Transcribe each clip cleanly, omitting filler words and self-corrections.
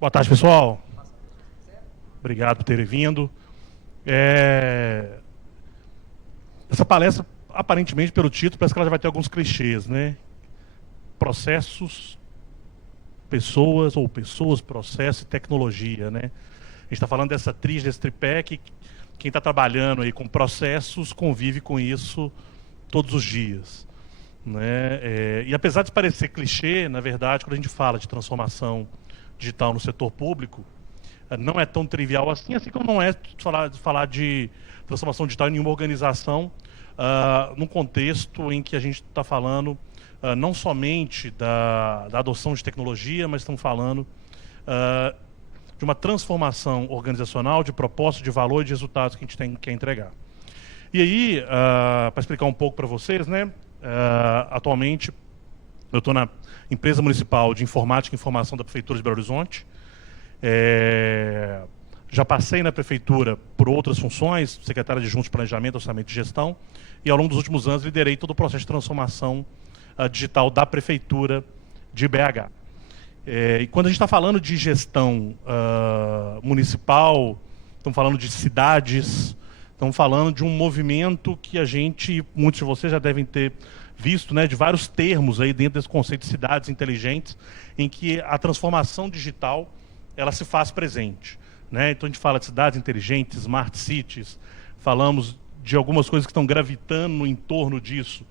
Boa tarde, pessoal. Obrigado por terem vindo. Essa palestra, aparentemente, pelo título, parece que ela já vai ter alguns clichês, né? Processos, pessoas, ou pessoas, processo e tecnologia, né? A gente está falando dessa tríade, desse tripé, que quem está trabalhando aí com processos convive com isso todos os dias, né? E apesar de parecer clichê, na verdade, quando a gente fala de transformação digital no setor público, não é tão trivial assim como não é falar de transformação digital em nenhuma organização, num contexto em que a gente está falando não somente da adoção de tecnologia, mas estamos falando de uma transformação organizacional, de propósito, de valor e de resultados que a gente quer entregar. E aí, para explicar um pouco para vocês, né, atualmente eu estou na empresa municipal de informática e informação da Prefeitura de Belo Horizonte. Já passei na prefeitura por outras funções, secretário adjunto de Planejamento, Orçamento e Gestão, e ao longo dos últimos anos liderei todo o processo de transformação digital da prefeitura de BH. E quando a gente está falando de gestão municipal, estamos falando de cidades, estamos falando de um movimento que muitos de vocês já devem ter visto, né, de vários termos aí dentro desse conceito de cidades inteligentes, em que a transformação digital ela se faz presente, né? Então a gente fala de cidades inteligentes, smart cities, falamos de algumas coisas que estão gravitando no entorno disso,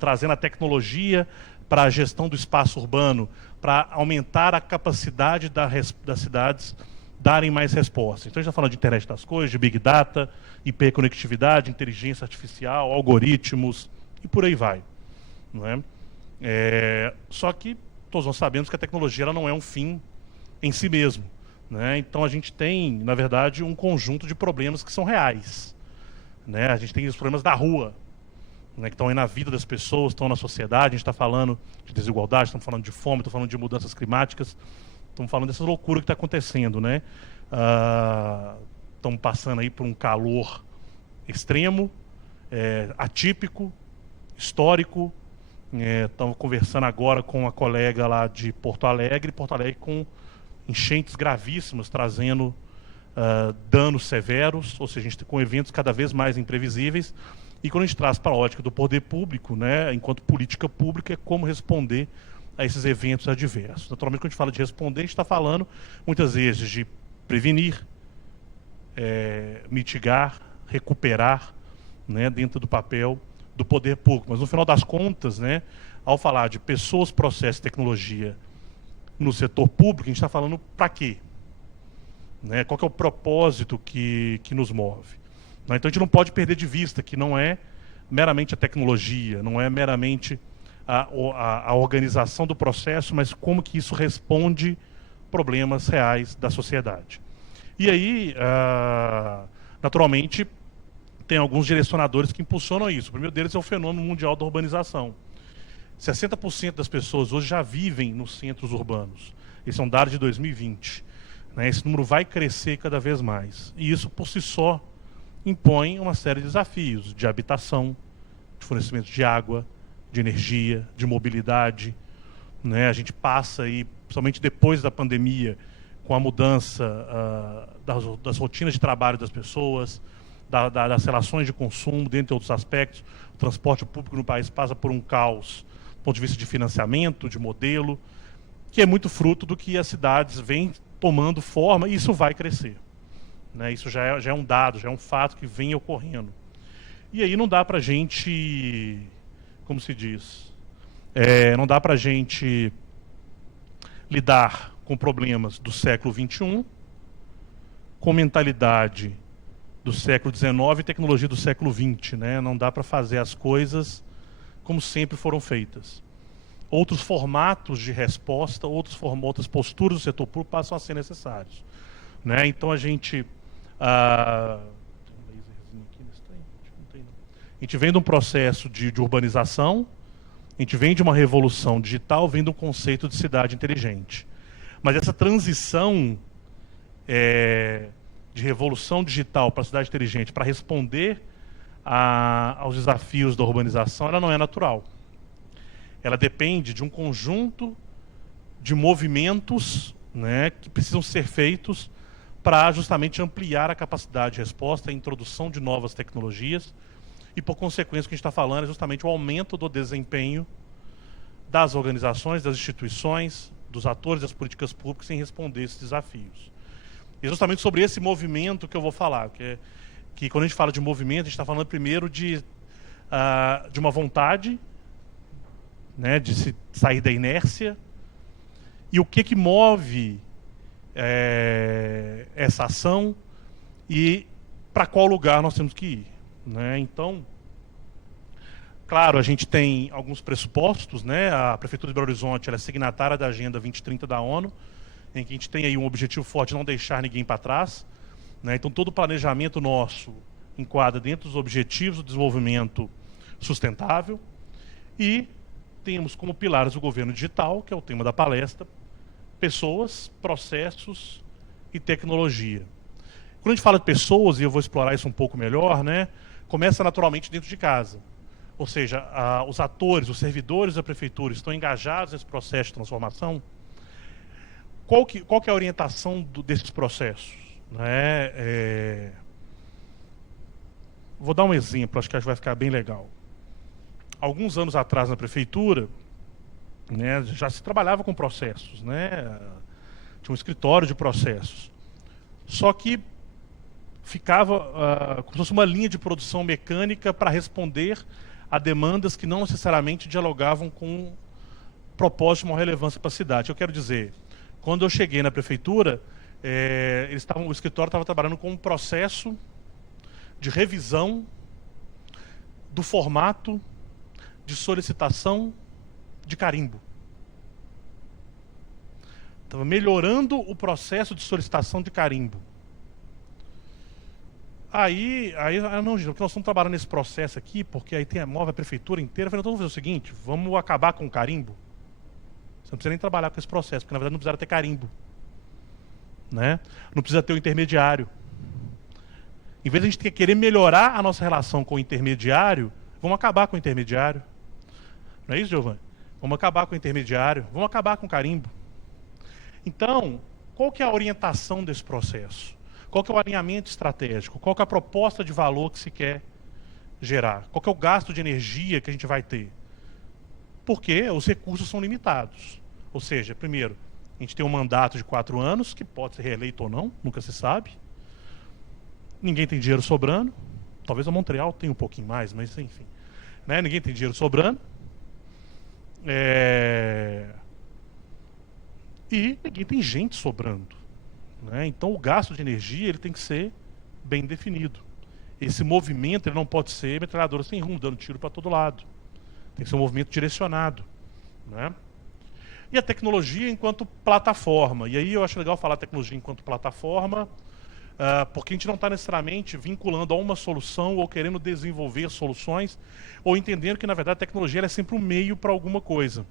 trazendo a tecnologia para a gestão do espaço urbano, para aumentar a capacidade das cidades darem mais respostas. Então a gente está falando de internet das coisas, de big data, hiperconectividade, inteligência artificial, algoritmos e por aí vai, não é? Só que todos nós sabemos que a tecnologia ela não é um fim em si mesmo, né? Então a gente tem, na verdade, um conjunto de problemas que são reais, né? A gente tem os problemas da rua, né, que estão aí na vida das pessoas, estão na sociedade. A gente está falando de desigualdade, estamos falando de fome, estamos falando de mudanças climáticas, estamos falando dessa loucura que está acontecendo, né? Estamos passando aí por um calor extremo, atípico, histórico. Estamos conversando agora com uma colega lá de Porto Alegre com enchentes gravíssimas, trazendo danos severos, ou seja, a gente com eventos cada vez mais imprevisíveis. E quando a gente traz para a ótica do poder público, né, enquanto política pública, é como responder a esses eventos adversos. Naturalmente, quando a gente fala de responder, a gente está falando muitas vezes de prevenir, mitigar, recuperar, né, dentro do papel do poder público. Mas no final das contas, né, ao falar de pessoas, processos e tecnologia no setor público, a gente está falando para quê? Né? Qual que é o propósito que nos move? Então a gente não pode perder de vista que não é meramente a tecnologia, não é meramente a organização do processo, mas como que isso responde problemas reais da sociedade. E aí, naturalmente, tem alguns direcionadores que impulsionam isso. O primeiro deles é o fenômeno mundial da urbanização. 60% das pessoas hoje já vivem nos centros urbanos. Esse é um dado de 2020. Né? Esse número vai crescer cada vez mais. E isso, por si só, impõe uma série de desafios de habitação, de fornecimento de água, de energia, de mobilidade, né? A gente passa aí, principalmente depois da pandemia, com a mudança das rotinas de trabalho das pessoas, das relações de consumo, dentre outros aspectos. O transporte público no país passa por um caos do ponto de vista de financiamento, de modelo, que é muito fruto do que as cidades vêm tomando forma, e isso vai crescer. Né, isso já é um dado, já é um fato que vem ocorrendo. E aí não dá para a gente, como se diz, não dá para a gente lidar com problemas do século XXI, com mentalidade do século XIX e tecnologia do século XX. Né? Não dá para fazer as coisas como sempre foram feitas. Outros formatos de resposta, outras posturas do setor público passam a ser necessários. Né? Então a gente... a gente vem de um processo de urbanização, a gente vem de uma revolução digital, vem de um conceito de cidade inteligente. Mas essa transição de revolução digital para a cidade inteligente, para responder aos desafios da urbanização, ela não é natural. Ela depende de um conjunto de movimentos né, que precisam ser feitos para justamente ampliar a capacidade de resposta, a introdução de novas tecnologias e, por consequência, o que a gente está falando é justamente o aumento do desempenho das organizações, das instituições, dos atores das políticas públicas em responder a esses desafios. E é justamente sobre esse movimento que eu vou falar, que quando a gente fala de movimento, a gente está falando primeiro de uma vontade, né, de se sair da inércia, e o que move essa ação e para qual lugar nós temos que ir, né? Então, claro, a gente tem alguns pressupostos, né? A Prefeitura de Belo Horizonte ela é signatária da Agenda 2030 da ONU, em que a gente tem aí um objetivo forte de não deixar ninguém para trás, né? Então, todo o planejamento nosso enquadra dentro dos objetivos do desenvolvimento sustentável e temos como pilares o governo digital, que é o tema da palestra, pessoas, processos e tecnologia. Quando a gente fala de pessoas, e eu vou explorar isso um pouco melhor, né, começa naturalmente dentro de casa. Ou seja, os atores, os servidores da prefeitura estão engajados nesse processo de transformação. Qual que é a orientação desses processos? Né? Vou dar um exemplo, acho que vai ficar bem legal. Alguns anos atrás na prefeitura, né, já se trabalhava com processos, né? Tinha um escritório de processos. Só que ficava como se fosse uma linha de produção mecânica para responder a demandas que não necessariamente dialogavam com propósito de uma relevância para a cidade. Eu quero dizer, quando eu cheguei na prefeitura, o escritório estava trabalhando com um processo de revisão do formato de solicitação de carimbo. Estava melhorando o processo de solicitação de carimbo. Não, gente, porque nós estamos trabalhando nesse processo aqui, porque aí tem a nova prefeitura inteira. Eu falei, então vamos fazer o seguinte, vamos acabar com o carimbo. Você não precisa nem trabalhar com esse processo, porque na verdade não precisa ter carimbo, né? Não precisa ter o intermediário. Em vez de a gente querer melhorar a nossa relação com o intermediário, vamos acabar com o intermediário. Não é isso, Giovanni? Vamos acabar com o intermediário, vamos acabar com o carimbo. Então, qual que é a orientação desse processo? Qual que é o alinhamento estratégico? Qual que é a proposta de valor que se quer gerar? Qual que é o gasto de energia que a gente vai ter? Porque os recursos são limitados. Ou seja, primeiro, a gente tem um mandato de 4 anos, que pode ser reeleito ou não, nunca se sabe. Ninguém tem dinheiro sobrando. Talvez a Montreal tenha um pouquinho mais, mas enfim. Né? Ninguém tem dinheiro sobrando. E ninguém tem gente sobrando, né? Então o gasto de energia ele tem que ser bem definido. Esse movimento ele não pode ser metralhadora sem rumo, dando tiro para todo lado. Tem que ser um movimento direcionado, né? E a tecnologia enquanto plataforma. E aí eu acho legal falar tecnologia enquanto plataforma, porque a gente não está necessariamente vinculando a uma solução ou querendo desenvolver soluções, ou entendendo que, na verdade, a tecnologia ela é sempre um meio para alguma coisa.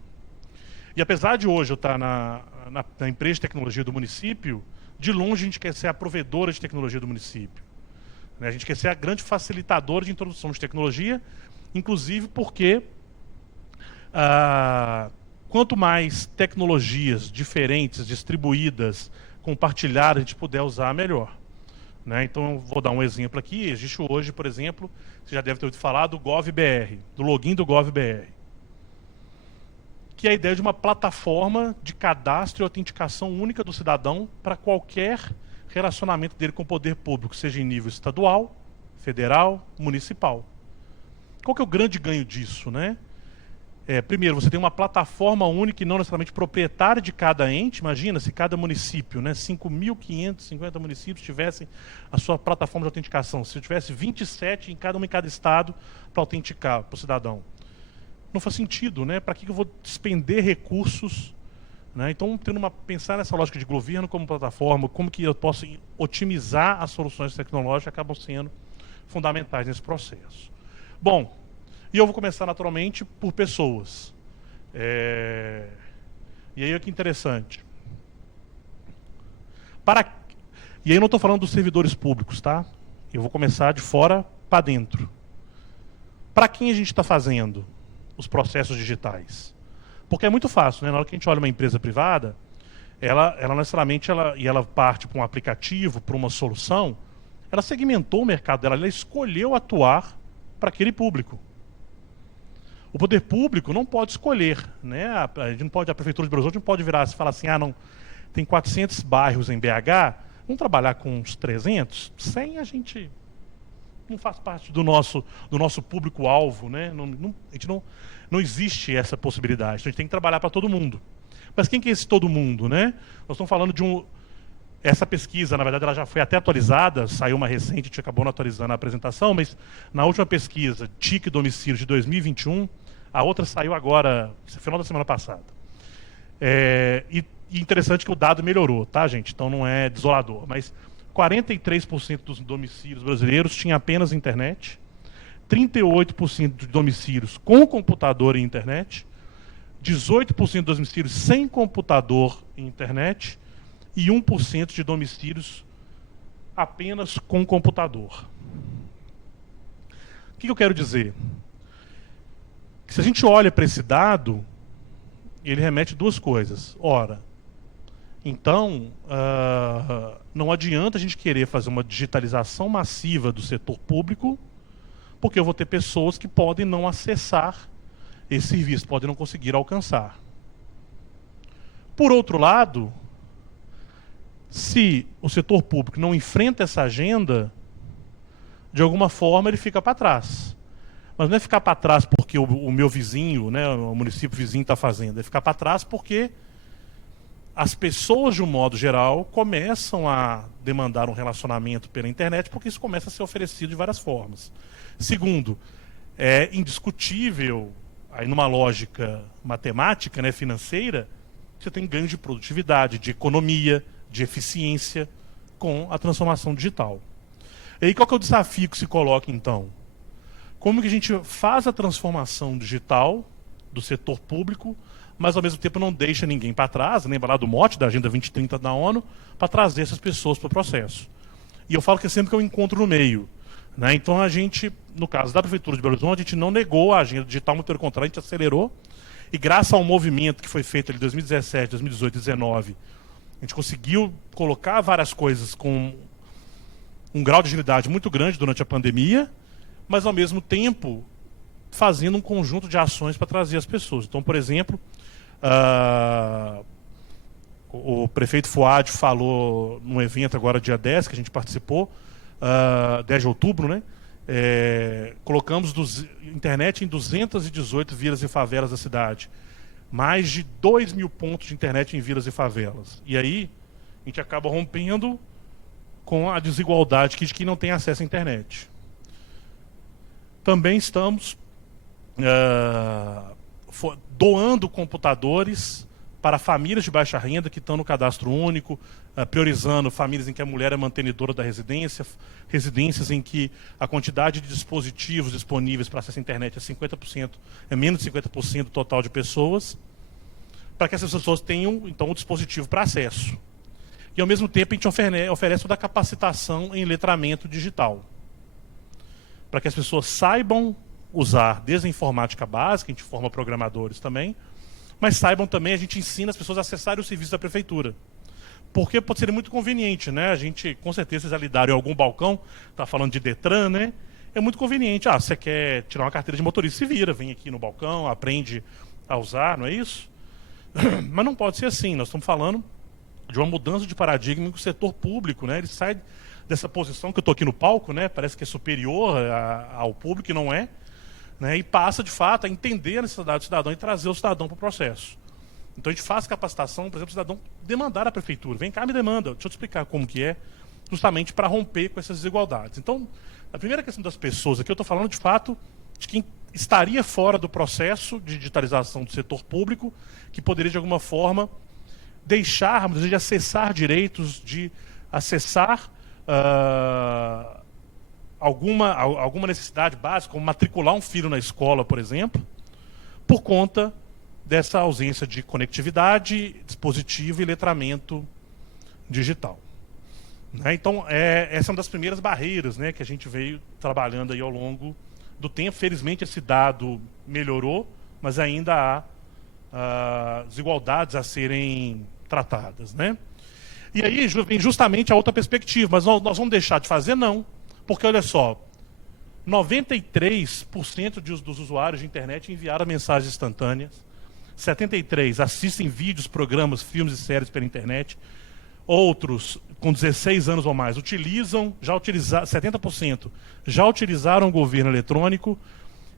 E apesar de hoje eu estar na empresa de tecnologia do município, de longe a gente quer ser a provedora de tecnologia do município. A gente quer ser a grande facilitadora de introdução de tecnologia, inclusive porque quanto mais tecnologias diferentes, distribuídas, compartilhadas, a gente puder usar, melhor. Né? Então, eu vou dar um exemplo aqui. Existe hoje, por exemplo, você já deve ter ouvido falar do GovBR, do login do GovBR, que é a ideia de uma plataforma de cadastro e autenticação única do cidadão para qualquer relacionamento dele com o poder público, seja em nível estadual, federal, municipal. Qual que é o grande ganho disso, né? Primeiro, você tem uma plataforma única e não necessariamente proprietária de cada ente. Imagina se cada município, né, 5.550 municípios tivessem a sua plataforma de autenticação. Se eu tivesse 27 em cada estado para autenticar para o cidadão. Não faz sentido, né? Para que eu vou despender recursos? Né? Então, pensar nessa lógica de governo como plataforma, como que eu posso otimizar as soluções tecnológicas, acabam sendo fundamentais nesse processo. Bom, e eu vou começar naturalmente por pessoas. E aí, olha que interessante. E aí eu não estou falando dos servidores públicos, tá? Eu vou começar de fora para dentro. Para quem a gente está fazendo os processos digitais? Porque é muito fácil, né? Na hora que a gente olha uma empresa privada, ela necessariamente ela parte para um aplicativo, para uma solução, ela segmentou o mercado dela, ela escolheu atuar para aquele público. O poder público não pode escolher, né? A gente não pode, a prefeitura de Belo Horizonte não pode virar e falar assim, ah, não, tem 400 bairros em BH, vamos trabalhar com uns 300? 100 a gente não faz parte do nosso público-alvo, né? Não existe essa possibilidade, então a gente tem que trabalhar para todo mundo. Mas quem que é esse todo mundo, né? Nós estamos falando de essa pesquisa, na verdade, ela já foi até atualizada, saiu uma recente, a gente acabou não atualizando a apresentação, mas na última pesquisa, TIC Domicílios de 2021, a outra saiu agora, no final da semana passada. E interessante que o dado melhorou, tá, gente? Então não é desolador, mas 43% dos domicílios brasileiros tinham apenas internet, 38% de domicílios com computador e internet, 18% dos domicílios sem computador e internet e 1% de domicílios apenas com computador. O que eu quero dizer? Que se a gente olha para esse dado, ele remete duas coisas. Ora, então, não adianta a gente querer fazer uma digitalização massiva do setor público, porque eu vou ter pessoas que podem não acessar esse serviço, podem não conseguir alcançar. Por outro lado, se o setor público não enfrenta essa agenda, de alguma forma ele fica para trás. Mas não é ficar para trás porque o meu vizinho, né, o município vizinho está fazendo, é ficar para trás porque as pessoas, de um modo geral, começam a demandar um relacionamento pela internet porque isso começa a ser oferecido de várias formas. Segundo, é indiscutível, aí numa lógica matemática, né, financeira, você tem ganho de produtividade, de economia, de eficiência com a transformação digital. E aí qual que é o desafio que se coloca então? Como que a gente faz a transformação digital do setor público, mas ao mesmo tempo não deixa ninguém para trás, lembra lá do mote da Agenda 2030 da ONU, para trazer essas pessoas para o processo. E eu falo que é sempre que eu encontro no meio. Né? Então a gente, no caso da Prefeitura de Belo Horizonte, a gente não negou a agenda digital, muito pelo contrário, a gente acelerou. E graças ao movimento que foi feito em 2017, 2018 e 2019, a gente conseguiu colocar várias coisas com um grau de agilidade muito grande durante a pandemia, mas ao mesmo tempo fazendo um conjunto de ações para trazer as pessoas. Então, por exemplo, o prefeito Fuad falou num evento agora, dia 10, que a gente participou, 10 de outubro, né? Colocamos internet em 218 vilas e favelas da cidade. Mais de 2.000 pontos de internet em vilas e favelas. E aí, a gente acaba rompendo com a desigualdade de quem não tem acesso à internet. Também estamos doando computadores para famílias de baixa renda que estão no cadastro único, priorizando famílias em que a mulher é mantenedora da residência, residências em que a quantidade de dispositivos disponíveis para acesso à internet é 50%, é menos de 50% do total de pessoas, para que essas pessoas tenham, então, um dispositivo para acesso. E, ao mesmo tempo, a gente oferece toda a capacitação em letramento digital, para que as pessoas saibam usar desde a informática básica, a gente forma programadores também, mas saibam também, a gente ensina as pessoas a acessarem o serviço da prefeitura. Porque pode ser muito conveniente, né? A gente, com certeza, vocês já lidaram em algum balcão, está falando de Detran, né? É muito conveniente. Ah, você quer tirar uma carteira de motorista, se vira, vem aqui no balcão, aprende a usar, não é isso? Mas não pode ser assim, nós estamos falando de uma mudança de paradigma que o setor público, né? Ele sai dessa posição que eu estou aqui no palco, né? Parece que é superior ao público, e não é. Né, e passa, de fato, a entender a necessidade do cidadão e trazer o cidadão para o processo. Então a gente faz capacitação, por exemplo, o cidadão demandar à prefeitura. Vem cá, me demanda, deixa eu te explicar como que é, justamente para romper com essas desigualdades. Então, a primeira questão das pessoas aqui, eu estou falando, de fato, de quem estaria fora do processo de digitalização do setor público, que poderia, de alguma forma, deixar, de acessar direitos, de acessar alguma necessidade básica, como matricular um filho na escola, por exemplo, por conta dessa ausência de conectividade, dispositivo e letramento digital. Né? Então, essa é uma das primeiras barreiras, né, que a gente veio trabalhando aí ao longo do tempo. Felizmente, esse dado melhorou, mas ainda há desigualdades a serem tratadas, né? E aí vem justamente a outra perspectiva, mas nós vamos deixar de fazer? Não, porque olha só, 93% dos usuários de internet enviaram mensagens instantâneas, 73% assistem vídeos, programas, filmes e séries pela internet, outros com 16 anos ou mais utilizam, 70% já utilizaram o governo eletrônico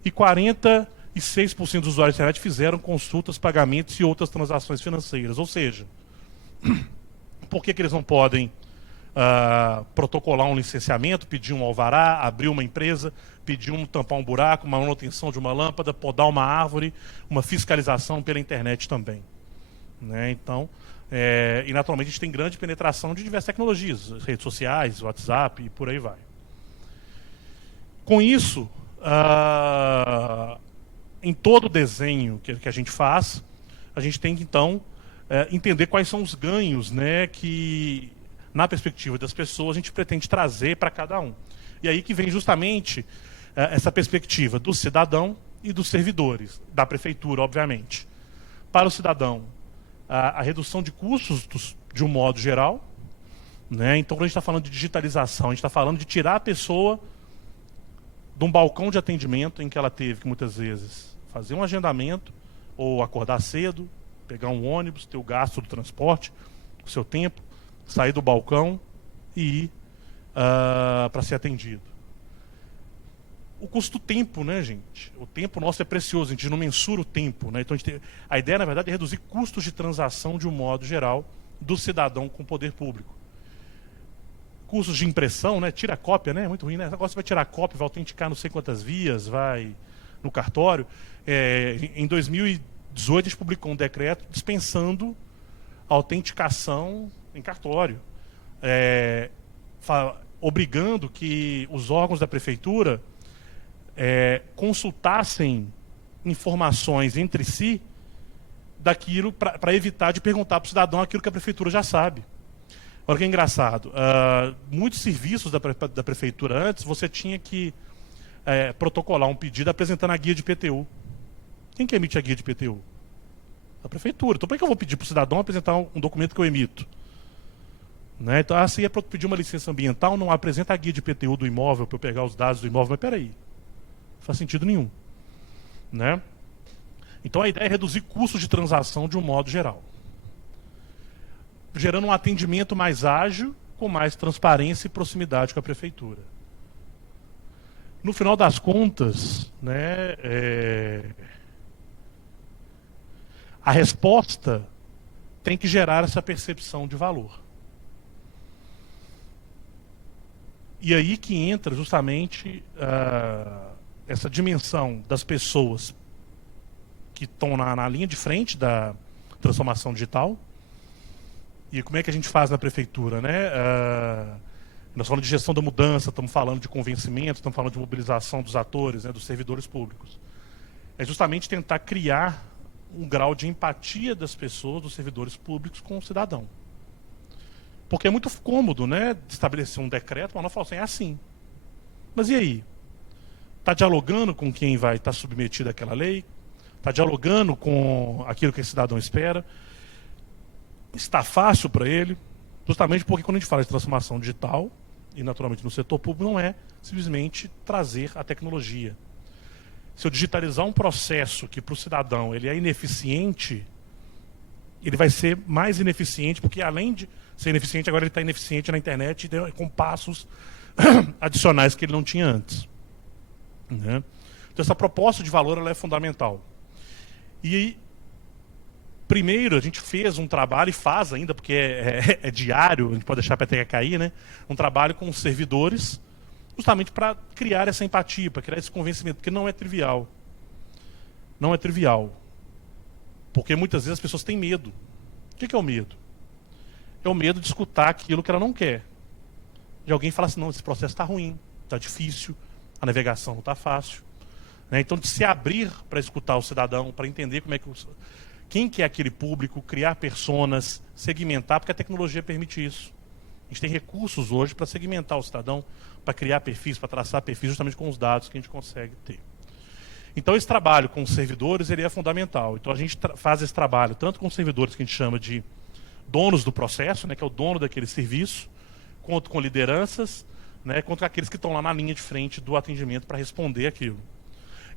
e 46% dos usuários de internet fizeram consultas, pagamentos e outras transações financeiras. Ou seja, por que eles não podem protocolar um licenciamento, pedir um alvará, abrir uma empresa, pedir tampar um buraco, uma manutenção de uma lâmpada, podar uma árvore, uma fiscalização pela internet também, né? Então, e naturalmente a gente tem grande penetração de diversas tecnologias, redes sociais, WhatsApp e por aí vai. Com isso, em todo o desenho que a gente faz, a gente tem que então entender quais são os ganhos, né, que na perspectiva das pessoas a gente pretende trazer para cada um. E aí que vem justamente essa perspectiva do cidadão e dos servidores, da prefeitura, obviamente. Para o cidadão, a redução de custos de um modo geral, né? Então, quando a gente está falando de digitalização, a gente está falando de tirar a pessoa de um balcão de atendimento em que ela teve que, muitas vezes, fazer um agendamento, ou acordar cedo, pegar um ônibus, ter o gasto do transporte, o seu tempo, sair do balcão e ir para ser atendido. O custo do tempo, né, gente? O tempo nosso é precioso, a gente não mensura o tempo, né? Então a ideia, na verdade, é reduzir custos de transação de um modo geral do cidadão com o poder público. Custos de impressão, né? Tira a cópia, né? É muito ruim, né? Agora você vai tirar a cópia, vai autenticar não sei quantas vias, vai no cartório. Em 2018 a gente publicou um decreto dispensando a autenticação em cartório, obrigando que os órgãos da prefeitura consultassem informações entre si daquilo para evitar de perguntar para o cidadão aquilo que a prefeitura já sabe. Olha que é engraçado. Muitos serviços da prefeitura antes, você tinha que protocolar um pedido apresentando a guia de IPTU. Quem que emite a guia de IPTU? A prefeitura. Então, por que eu vou pedir para o cidadão apresentar um documento que eu emito? Né? Então, se é para pedir uma licença ambiental, não apresenta a guia de IPTU do imóvel para eu pegar os dados do imóvel. Mas peraí, não faz sentido nenhum. Né? Então, a ideia é reduzir custos de transação de um modo geral, gerando um atendimento mais ágil, com mais transparência e proximidade com a prefeitura. No final das contas, né, a resposta tem que gerar essa percepção de valor. E aí que entra justamente essa dimensão das pessoas que estão na linha de frente da transformação digital. E como é que a gente faz na prefeitura, né? Nós falamos de gestão da mudança, estamos falando de convencimento, estamos falando de mobilização dos atores, né, dos servidores públicos. É justamente tentar criar um grau de empatia das pessoas, dos servidores públicos com o cidadão. Porque é muito cômodo, né, estabelecer um decreto, mas nós falamos assim, é assim. Mas e aí? Está dialogando com quem vai estar submetido àquela lei? Está dialogando com aquilo que o cidadão espera? Está fácil para ele? Justamente porque quando a gente fala de transformação digital, e naturalmente no setor público, não é simplesmente trazer a tecnologia. Se eu digitalizar um processo que para o cidadão ele é ineficiente, ele vai ser mais ineficiente, porque além de ser ineficiente, agora ele está ineficiente na internet com passos adicionais que ele não tinha antes. Né? Então essa proposta de valor ela é fundamental. E primeiro a gente fez um trabalho, e faz ainda, porque é diário, a gente pode deixar a peteca cair, né? Um trabalho com os servidores, justamente para criar essa empatia, para criar esse convencimento, porque não é trivial. Não é trivial. Porque muitas vezes as pessoas têm medo. O que é o medo? É o medo de escutar aquilo que ela não quer. De alguém falar assim, não, esse processo está ruim, está difícil, a navegação não está fácil. Né? Então, de se abrir para escutar o cidadão, para entender como é que quem que é aquele público, criar personas, segmentar, porque a tecnologia permite isso. A gente tem recursos hoje para segmentar o cidadão, para criar perfis, para traçar perfis, justamente com os dados que a gente consegue ter. Então, esse trabalho com os servidores ele é fundamental. Então, a gente faz esse trabalho tanto com os servidores que a gente chama de donos do processo, né, que é o dono daquele serviço, conto com lideranças, né, contra aqueles que estão lá na linha de frente do atendimento para responder aquilo.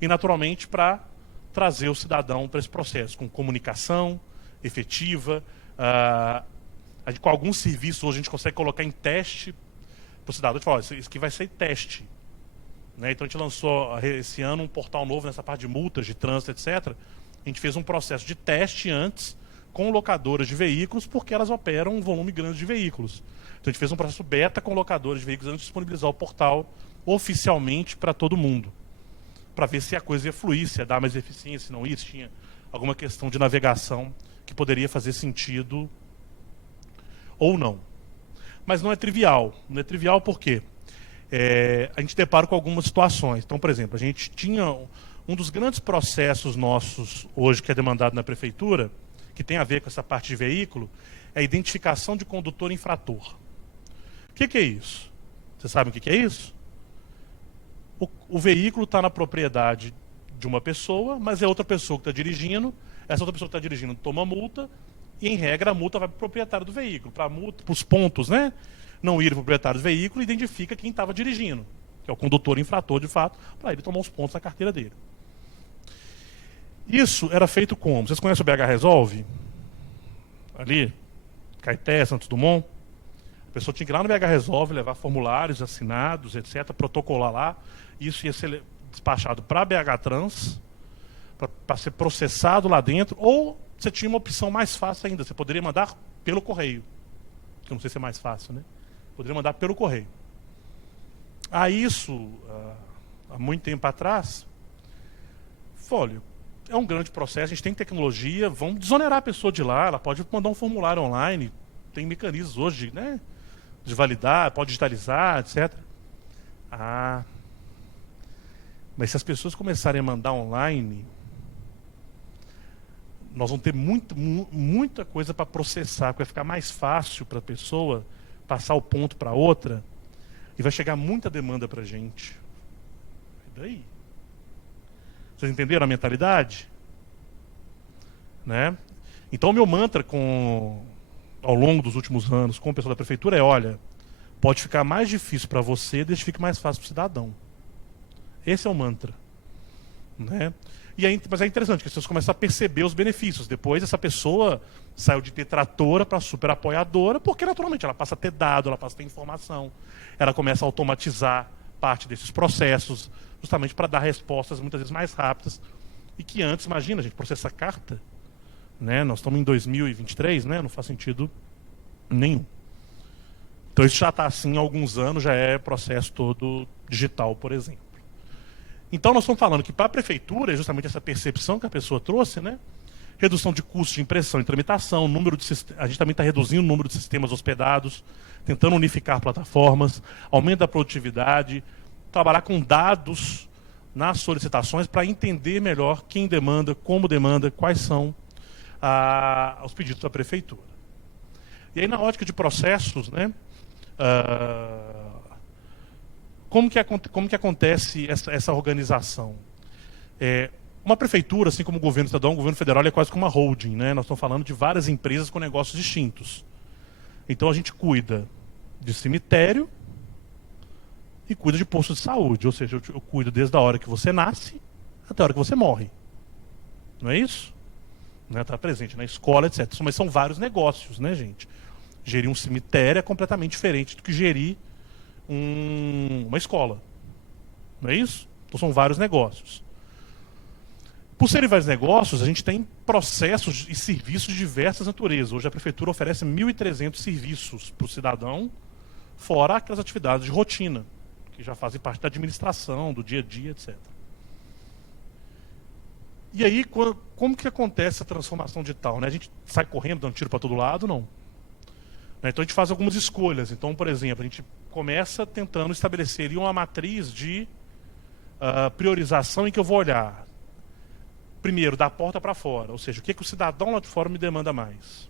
E, naturalmente, para trazer o cidadão para esse processo, com comunicação efetiva. Com alguns serviços hoje a gente consegue colocar em teste para o cidadão. A gente fala, isso aqui vai ser teste. Né? Então a gente lançou esse ano um portal novo nessa parte de multas, de trânsito, etc. A gente fez um processo de teste antes com locadoras de veículos, porque elas operam um volume grande de veículos. Então a gente fez um processo beta com locadoras de veículos antes de disponibilizar o portal oficialmente para todo mundo, para ver se a coisa ia fluir, se ia dar mais eficiência, se não ia, se tinha alguma questão de navegação que poderia fazer sentido ou não. Mas não é trivial. Não é trivial porque a gente depara com algumas situações. Então, por exemplo, a gente tinha um dos grandes processos nossos hoje que é demandado na prefeitura, que tem a ver com essa parte de veículo, é a identificação de condutor infrator. O que é isso? Vocês sabem o que é isso? O veículo está na propriedade de uma pessoa, mas é outra pessoa que está dirigindo. Essa outra pessoa que está dirigindo toma multa e, em regra, a multa vai para o proprietário do veículo. Para os pontos, né? Não ir para o proprietário do veículo, identifica quem estava dirigindo, que é o condutor infrator, de fato, para ele tomar os pontos na carteira dele. Isso era feito como? Vocês conhecem o BH Resolve? Ali, Caeté, Santos Dumont. A pessoa tinha que ir lá no BH Resolve, levar formulários assinados, etc., protocolar lá. Isso ia ser despachado para a BH Trans, para ser processado lá dentro, ou você tinha uma opção mais fácil ainda, você poderia mandar pelo correio. Que eu não sei se é mais fácil, né? Poderia mandar pelo correio. Isso, há muito tempo atrás, olha, é um grande processo, a gente tem tecnologia, vamos desonerar a pessoa de lá, ela pode mandar um formulário online, tem mecanismos hoje, né, de validar, pode digitalizar, etc. Mas se as pessoas começarem a mandar online, nós vamos ter muita coisa para processar, porque vai ficar mais fácil para a pessoa passar o ponto para outra e vai chegar muita demanda para a gente. E daí? Vocês entenderam a mentalidade? Né? Então, o meu mantra ao longo dos últimos anos com o pessoal da prefeitura é, olha, pode ficar mais difícil para você, desde que fique mais fácil para o cidadão. Esse é o mantra. Né? Mas é interessante que as pessoas começam a perceber os benefícios. Depois essa pessoa saiu de detratora para super apoiadora, porque naturalmente ela passa a ter dado, ela passa a ter informação, ela começa a automatizar parte desses processos, justamente para dar respostas muitas vezes mais rápidas. E que antes, imagina, a gente processa carta, né? Nós estamos em 2023, né? Não faz sentido nenhum. Então isso já está assim há alguns anos, já é processo todo digital, por exemplo. Então nós estamos falando que para a prefeitura é justamente essa percepção que a pessoa trouxe, né? Redução de custos de impressão e tramitação, a gente também está reduzindo o número de sistemas hospedados, tentando unificar plataformas, aumento da produtividade, trabalhar com dados nas solicitações para entender melhor quem demanda, como demanda, quais são os pedidos da prefeitura. E aí na ótica de processos, né? Como que acontece essa organização? Uma prefeitura, assim como o governo estadual, o governo federal é quase como uma holding, né? Nós estamos falando de várias empresas com negócios distintos. Então a gente cuida de cemitério e cuida de posto de saúde, ou seja, eu cuido desde a hora que você nasce até a hora que você morre. Não é isso? Está presente na escola, etc. Mas são vários negócios, né, gente? Gerir um cemitério é completamente diferente do que gerir uma escola. Não é isso? Então são vários negócios. Por serem vários negócios, a gente tem processos e serviços de diversas naturezas. Hoje a prefeitura oferece 1.300 serviços para o cidadão, fora aquelas atividades de rotina, que já fazem parte da administração, do dia a dia, etc. E aí, como que acontece a transformação digital? Né? A gente sai correndo, dando tiro para todo lado? Não. Então a gente faz algumas escolhas. Então, por exemplo, a gente começa tentando estabelecer uma matriz de priorização em que eu vou olhar, primeiro, da porta para fora, ou seja, o que o cidadão lá de fora me demanda mais.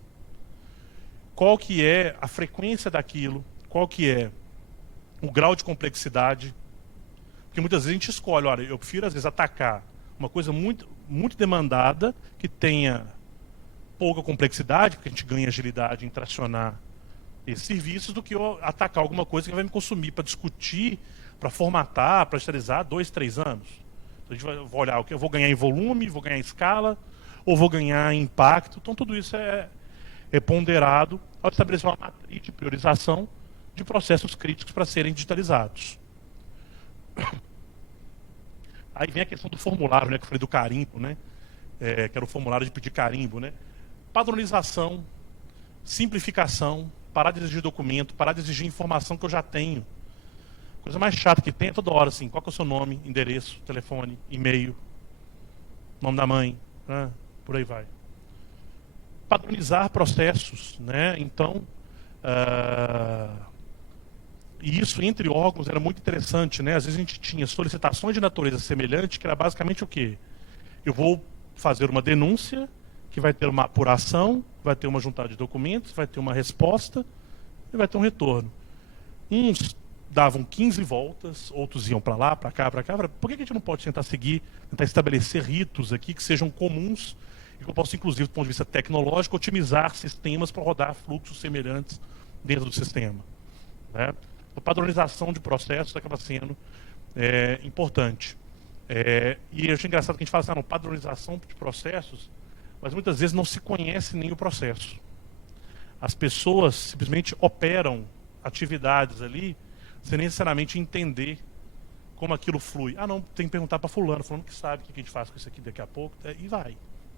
Qual que é a frequência daquilo, qual que é o grau de complexidade. Porque muitas vezes a gente escolhe, olha, eu prefiro às vezes atacar uma coisa muito, muito demandada, que tenha pouca complexidade, porque a gente ganha agilidade em tracionar esses serviços, do que eu atacar alguma coisa que vai me consumir para discutir, para formatar, para esterilizar 2, 3 anos. Então, a gente vai olhar o que eu vou ganhar em volume, vou ganhar em escala, ou vou ganhar em impacto. Então, tudo isso é ponderado ao estabelecer uma matriz de priorização de processos críticos para serem digitalizados. Aí vem a questão do formulário, né, que eu falei do carimbo, né, que era o formulário de pedir carimbo, né. Padronização, simplificação, parar de exigir documento, parar de exigir informação que eu já tenho. Coisa mais chata que tem é toda hora, assim, qual que é o seu nome, endereço, telefone, e-mail, nome da mãe, né, por aí vai. Padronizar processos, né, então... E isso, entre órgãos, era muito interessante, né? Às vezes a gente tinha solicitações de natureza semelhante, que era basicamente o quê? Eu vou fazer uma denúncia, que vai ter uma apuração, vai ter uma juntada de documentos, vai ter uma resposta e vai ter um retorno. Uns davam 15 voltas, outros iam para lá, para cá, para cá. Por que a gente não pode tentar estabelecer ritos aqui que sejam comuns e que eu possa, inclusive, do ponto de vista tecnológico, otimizar sistemas para rodar fluxos semelhantes dentro do sistema, né? A padronização de processos acaba sendo importante. E eu acho engraçado que a gente fala assim, não, padronização de processos, mas muitas vezes não se conhece nem o processo. As pessoas simplesmente operam atividades ali sem necessariamente entender como aquilo flui. Ah, não, tem que perguntar para fulano que sabe o que a gente faz com isso aqui daqui a pouco, e vai.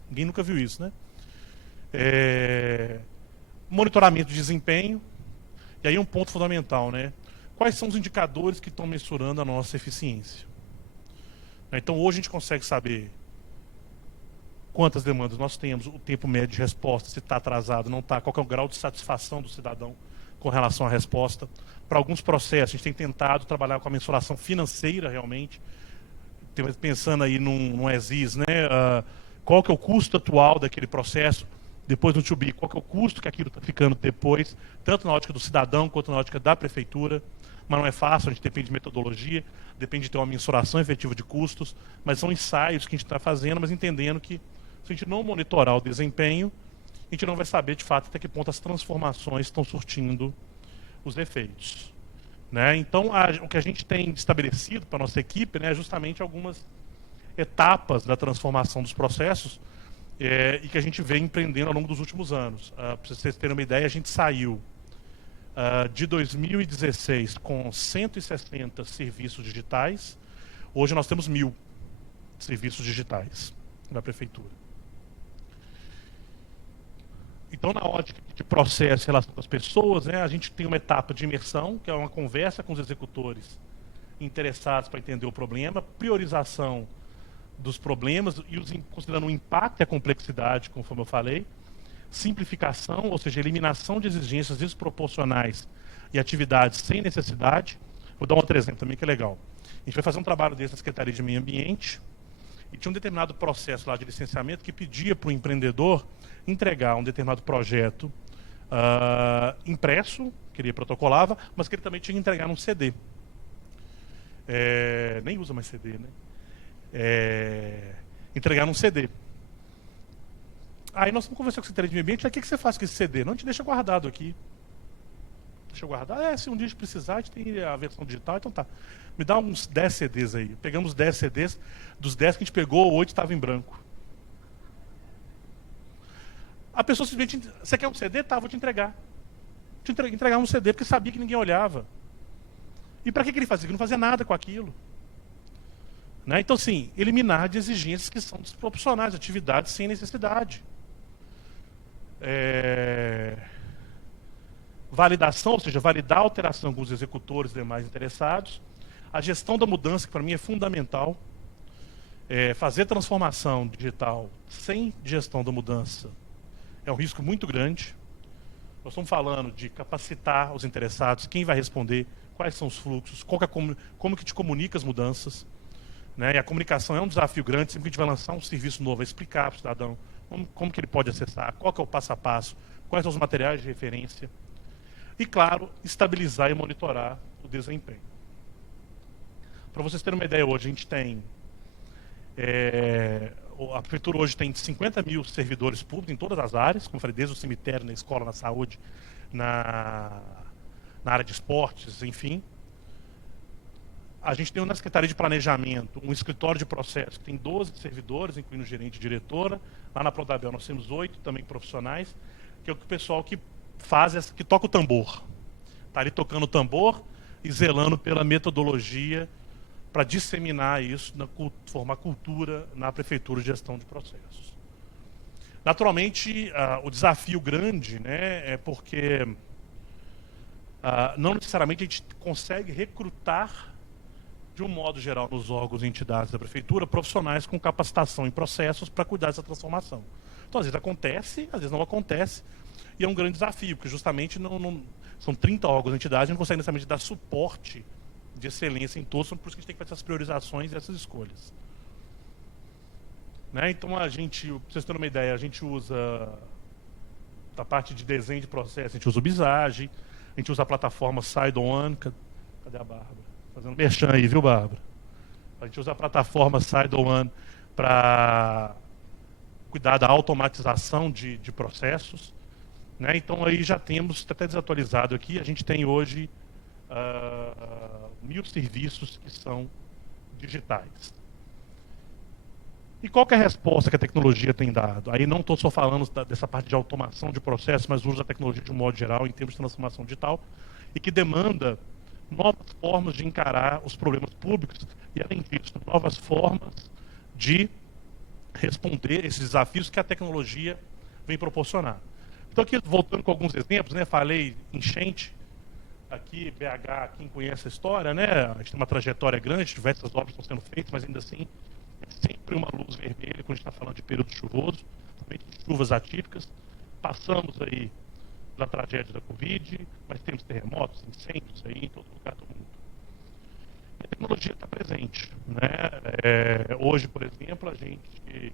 Ninguém nunca viu isso, né? Monitoramento de desempenho. E aí um ponto fundamental, né? Quais são os indicadores que estão mensurando a nossa eficiência? Então hoje a gente consegue saber quantas demandas nós temos, o tempo médio de resposta, se está atrasado, não está, qual é o grau de satisfação do cidadão com relação à resposta. Para alguns processos, a gente tem tentado trabalhar com a mensuração financeira realmente, pensando aí num ESIS, né? Qual que é o custo atual daquele processo, depois no 2B, qual que é o custo que aquilo está ficando depois, tanto na ótica do cidadão quanto na ótica da prefeitura. Mas não é fácil, a gente depende de metodologia, depende de ter uma mensuração efetiva de custos, mas são ensaios que a gente está fazendo, mas entendendo que se a gente não monitorar o desempenho, a gente não vai saber de fato até que ponto as transformações estão surtindo os efeitos, né? Então, o que a gente tem estabelecido para a nossa equipe, né, é justamente algumas etapas da transformação dos processos e que a gente vem empreendendo ao longo dos últimos anos. Para vocês terem uma ideia, a gente saiu de 2016 com 160 serviços digitais. Hoje nós temos 1.000 serviços digitais na prefeitura. Então, na ótica de processo em relação com as pessoas, né, a gente tem uma etapa de imersão, que é uma conversa com os executores interessados para entender o problema, priorização dos problemas, e considerando o impacto e a complexidade, conforme eu falei, simplificação, ou seja, eliminação de exigências desproporcionais e atividades sem necessidade. Vou dar um outro exemplo também que é legal. A gente vai fazer um trabalho desse na Secretaria de Meio Ambiente, e tinha um determinado processo lá de licenciamento que pedia para o empreendedor entregar um determinado projeto impresso, que ele protocolava, mas que ele também tinha que entregar num CD. Nem usa mais CD, né? Entregar num CD. Aí nós vamos conversar com a Secretaria de Meio Ambiente, o que você faz com esse CD? Não, a gente deixa guardado aqui. Deixa guardado. Se um dia a gente precisar, a gente tem a versão digital, então tá. Me dá uns 10 CDs aí. Pegamos 10 CDs, dos 10 que a gente pegou, 8 estavam em branco. A pessoa simplesmente, você quer um CD? Tá, vou te entregar. Entregar um CD, porque sabia que ninguém olhava. E para que ele fazia? Ele não fazia nada com aquilo. Né? Então, sim, eliminar de exigências que são desproporcionais, atividades sem necessidade. Validação, ou seja, validar a alteração com os executores e demais interessados. A gestão da mudança, que para mim é fundamental. Fazer transformação digital sem gestão da mudança é um risco muito grande. Nós estamos falando de capacitar os interessados, quem vai responder, quais são os fluxos, como que te comunica as mudanças. Né? E a comunicação é um desafio grande, sempre que a gente vai lançar um serviço novo, vai explicar para o cidadão como que ele pode acessar, qual que é o passo a passo, quais são os materiais de referência. E, claro, estabilizar e monitorar o desempenho. Para vocês terem uma ideia, hoje a gente tem a prefeitura hoje tem 50 mil servidores públicos em todas as áreas, como eu falei, desde o cemitério, na escola, na saúde, na área de esportes, enfim. A gente tem na Secretaria de Planejamento um escritório de processo que tem 12 servidores, incluindo gerente e diretora. Lá na Prodabel nós temos 8 também profissionais, que é o pessoal que faz, que toca o tambor. Está ali tocando o tambor e zelando pela metodologia para disseminar isso, formar cultura na Prefeitura de Gestão de Processos. Naturalmente, o desafio grande, né, é porque não necessariamente a gente consegue recrutar, de um modo geral, nos órgãos e entidades da Prefeitura, profissionais com capacitação em processos para cuidar dessa transformação. Então, às vezes acontece, às vezes não acontece, e é um grande desafio, porque justamente são 30 órgãos e entidades, a gente não consegue necessariamente dar suporte de excelência em todos, por isso que a gente tem que fazer essas priorizações e essas escolhas. Né? Então, para vocês terem uma ideia, a gente usa, da parte de desenho de processo, a gente usa o Visage, a gente usa a plataforma SideOne. Cadê a Bárbara? Fazendo merchan aí, viu, Bárbara? A gente usa a plataforma SideOne para cuidar da automatização de processos. Né? Então, aí já temos, até desatualizado aqui, a gente tem hoje 1000 serviços que são digitais. E qual que é a resposta que a tecnologia tem dado? Aí não estou só falando dessa parte de automação de processos, mas uso da tecnologia de um modo geral em termos de transformação digital e que demanda novas formas de encarar os problemas públicos e, além disso, novas formas de responder esses desafios que a tecnologia vem proporcionar. Então, aqui, voltando com alguns exemplos, né, falei enchente, aqui, BH, quem conhece a história, né, a gente tem uma trajetória grande, diversas obras estão sendo feitas, mas ainda assim, é sempre uma luz vermelha quando a gente está falando de período chuvoso, também de chuvas atípicas. Passamos aí da tragédia da Covid, mas temos terremotos, incêndios aí em todo lugar do mundo. E a tecnologia está presente. Né? Hoje, por exemplo, a gente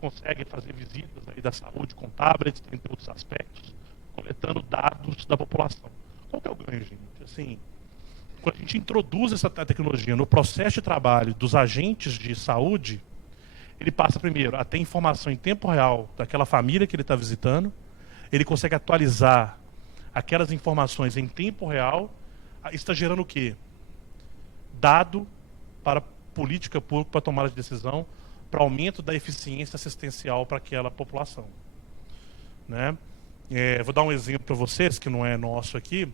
consegue fazer visitas aí da saúde com tablets, entre outros aspectos, coletando dados da população. Qual que é o ganho, gente? Assim, quando a gente introduz essa tecnologia no processo de trabalho dos agentes de saúde, ele passa primeiro a ter informação em tempo real daquela família que ele está visitando, ele consegue atualizar aquelas informações em tempo real. Isso está gerando o quê? Dado para política pública, para tomada de decisão, para aumento da eficiência assistencial para aquela população. Né? Vou dar um exemplo para vocês, que não é nosso aqui.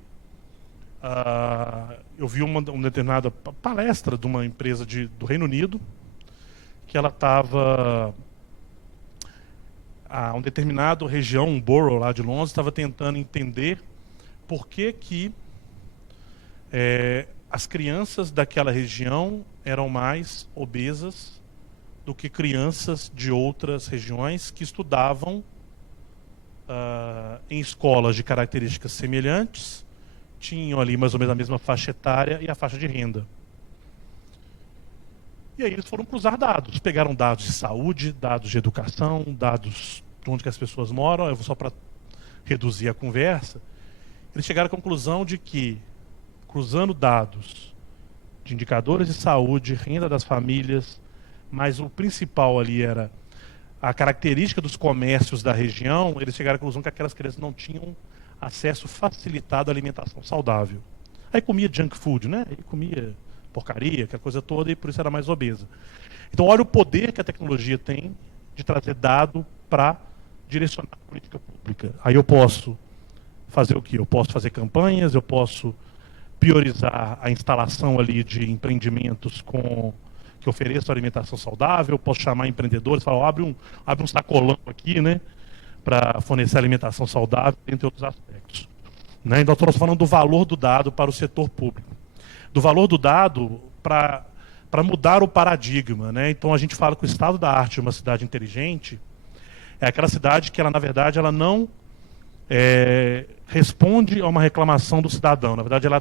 Eu vi uma determinada palestra de uma empresa do Reino Unido, que ela estava... uma determinada região, um borough lá de Londres, estava tentando entender por que as crianças daquela região eram mais obesas do que crianças de outras regiões que estudavam em escolas de características semelhantes, tinham ali mais ou menos a mesma faixa etária e a faixa de renda. E aí eles foram cruzar dados, pegaram dados de saúde, dados de educação, dados de onde que as pessoas moram, só para reduzir a conversa, eles chegaram à conclusão de que, cruzando dados de indicadores de saúde, renda das famílias, mas o principal ali era a característica dos comércios da região, eles chegaram à conclusão que aquelas crianças não tinham acesso facilitado à alimentação saudável. Aí comia junk food, né? Aí comia porcaria, aquela coisa toda, e por isso era mais obesa. Então, olha o poder que a tecnologia tem de trazer dado para direcionar a política pública. Aí eu posso fazer o quê? Eu posso fazer campanhas, eu posso priorizar a instalação ali de empreendimentos que ofereçam alimentação saudável, eu posso chamar empreendedores, falar, abre um sacolão aqui, né, para fornecer alimentação saudável, entre outros aspectos. Né? Então, nós estamos falando do valor do dado para o setor público. Do valor do dado para mudar o paradigma. Né? Então, a gente fala que o estado da arte de uma cidade inteligente é aquela cidade que, na verdade, ela não responde a uma reclamação do cidadão. Na verdade, ela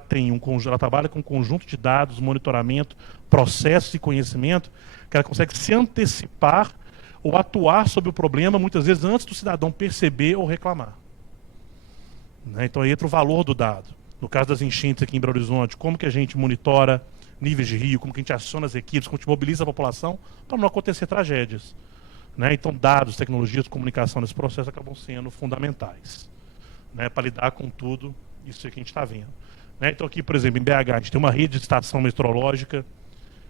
trabalha com um conjunto de dados, monitoramento, processos e conhecimento, que ela consegue se antecipar ou atuar sobre o problema, muitas vezes, antes do cidadão perceber ou reclamar. Né? Então, aí entra o valor do dado. No caso das enchentes aqui em Belo Horizonte, como que a gente monitora níveis de rio, como que a gente aciona as equipes, como a gente mobiliza a população para não acontecer tragédias. Né? Então, dados, tecnologias, comunicação nesse processo acabam sendo fundamentais, né? Para lidar com tudo isso que a gente está vendo. Né? Então, aqui, por exemplo, em BH, a gente tem uma rede de estação meteorológica.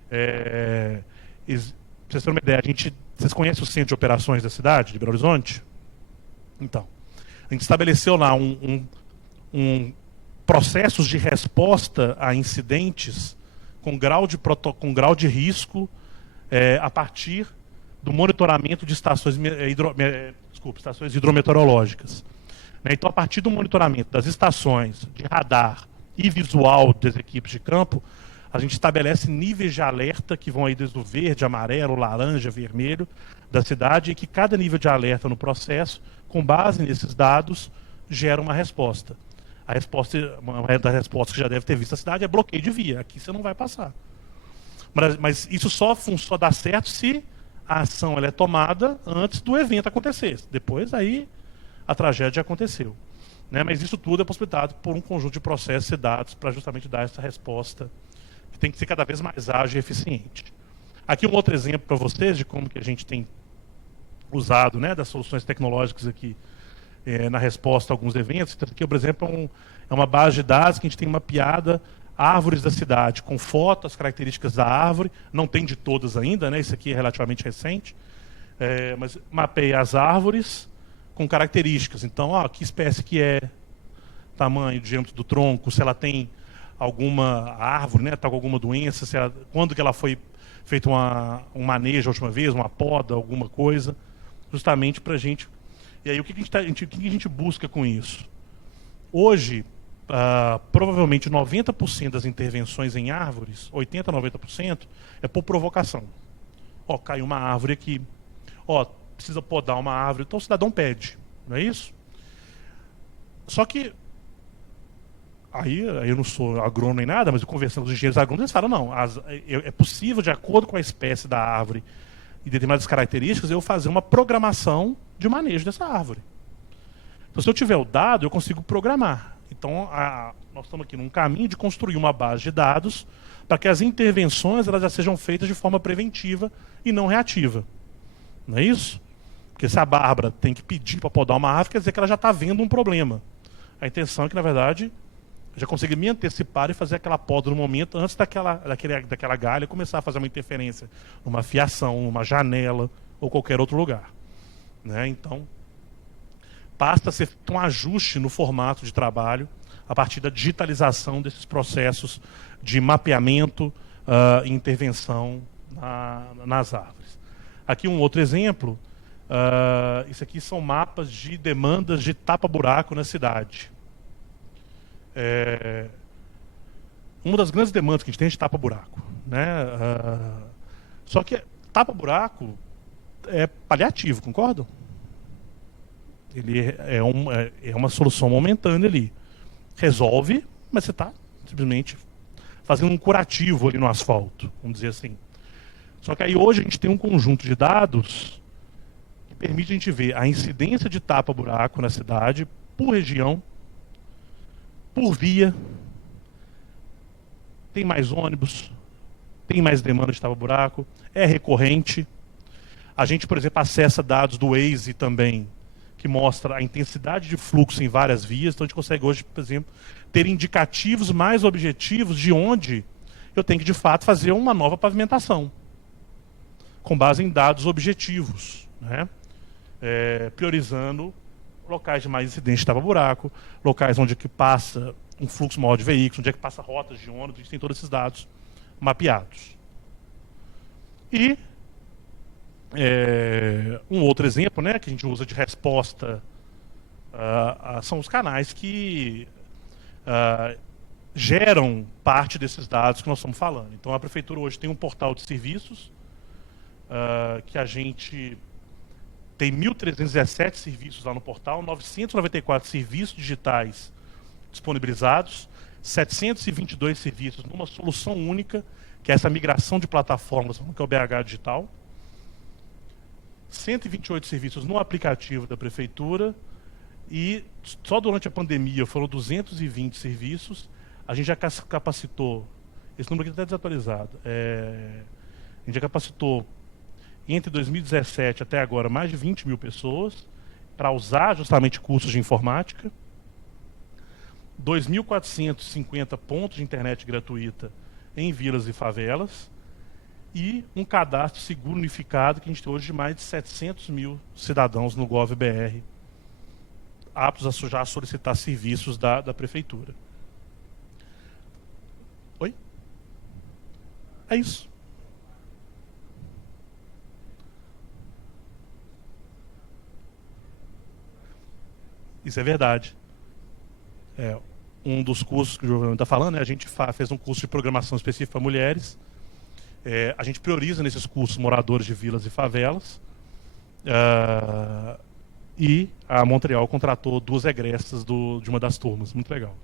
Pra vocês terem uma ideia, vocês conhecem o centro de operações da cidade, de Belo Horizonte? Então, a gente estabeleceu lá processos de resposta a incidentes com grau de risco a partir do monitoramento de estações hidrometeorológicas. Né? Então, a partir do monitoramento das estações de radar e visual das equipes de campo, a gente estabelece níveis de alerta que vão aí desde o verde, amarelo, laranja, vermelho da cidade, e que cada nível de alerta no processo, com base nesses dados, gera uma resposta. Uma das respostas que já deve ter visto a cidade é bloqueio de via. Aqui você não vai passar. Mas isso só dá certo se a ação ela é tomada antes do evento acontecer. Depois aí a tragédia aconteceu. Né? Mas isso tudo é possibilitado por um conjunto de processos e dados para justamente dar essa resposta que tem que ser cada vez mais ágil e eficiente. Aqui um outro exemplo para vocês de como que a gente tem usado, né, das soluções tecnológicas aqui na resposta a alguns eventos. Então, aqui, por exemplo, é uma base de dados que a gente tem mapeada árvores da cidade, com fotos, características da árvore. Não tem de todas ainda, né? Isso aqui é relativamente recente. Mas mapeia as árvores com características. Então, que espécie que é, tamanho, diâmetro do tronco, se ela tem alguma árvore, né? Está com alguma doença, quando que ela foi feito um manejo a última vez, uma poda, alguma coisa, justamente para a gente. E aí, o que a gente busca com isso? Hoje, provavelmente 90% das intervenções em árvores, 80% a 90%, é por provocação. Caiu uma árvore aqui. Precisa podar uma árvore. Então o cidadão pede, não é isso? Só que, aí eu não sou agrônomo nem nada, mas eu conversando com os engenheiros agrônomos, eles falam, não, é possível, de acordo com a espécie da árvore e determinadas características, eu fazer uma programação de manejo dessa árvore. Então, se eu tiver o dado, eu consigo programar. Então, nós estamos aqui num caminho de construir uma base de dados para que as intervenções elas já sejam feitas de forma preventiva e não reativa. Não é isso? Porque se a Bárbara tem que pedir para podar uma árvore, quer dizer que ela já está vendo um problema. A intenção é que, na verdade, eu já consiga me antecipar e fazer aquela poda no momento antes daquela galha começar a fazer uma interferência numa fiação, numa janela ou qualquer outro lugar. Né? Então, basta ser um ajuste no formato de trabalho a partir da digitalização desses processos de mapeamento e intervenção nas árvores. Aqui um outro exemplo, isso aqui são mapas de demandas de tapa-buraco na cidade. Uma das grandes demandas que a gente tem é de tapa-buraco. Né? Só que tapa-buraco é paliativo, concordam? Ele é uma solução momentânea ali. Resolve, mas você está simplesmente fazendo um curativo ali no asfalto, vamos dizer assim. Só que aí hoje a gente tem um conjunto de dados que permite a gente ver a incidência de tapa-buraco na cidade, por região, por via, tem mais ônibus, tem mais demanda de tapa-buraco, é recorrente. A gente, por exemplo, acessa dados do Waze também, que mostra a intensidade de fluxo em várias vias. Então a gente consegue hoje, por exemplo, ter indicativos mais objetivos de onde eu tenho que, de fato, fazer uma nova pavimentação, com base em dados objetivos, né? Priorizando locais de mais incidência de tapa-buraco, locais onde que passa um fluxo maior de veículos, onde é que passa rotas de ônibus, a gente tem todos esses dados mapeados. E um outro exemplo, né, que a gente usa de resposta são os canais que geram parte desses dados que nós estamos falando. Então a prefeitura hoje tem um portal de serviços que a gente tem 1.317 serviços lá no portal, 994 serviços digitais disponibilizados, 722 serviços numa solução única, que é essa migração de plataformas, que é o BH Digital, 128 serviços no aplicativo da prefeitura, e só durante a pandemia foram 220 serviços. A gente já capacitou Esse número aqui está desatualizado. A gente já capacitou, entre 2017 até agora, mais de 20 mil pessoas para usar justamente cursos de informática. 2.450 pontos de internet gratuita em vilas e favelas. E um cadastro seguro unificado que a gente tem hoje de mais de 700 mil cidadãos no GovBR aptos a já solicitar serviços da prefeitura. Oi? É isso. Isso é verdade. Um dos cursos que o Giovanni está falando, a gente fez um curso de programação específico para mulheres. A gente prioriza nesses cursos moradores de vilas e favelas. E a Montreal contratou 2 egressas de uma das turmas. Muito legal.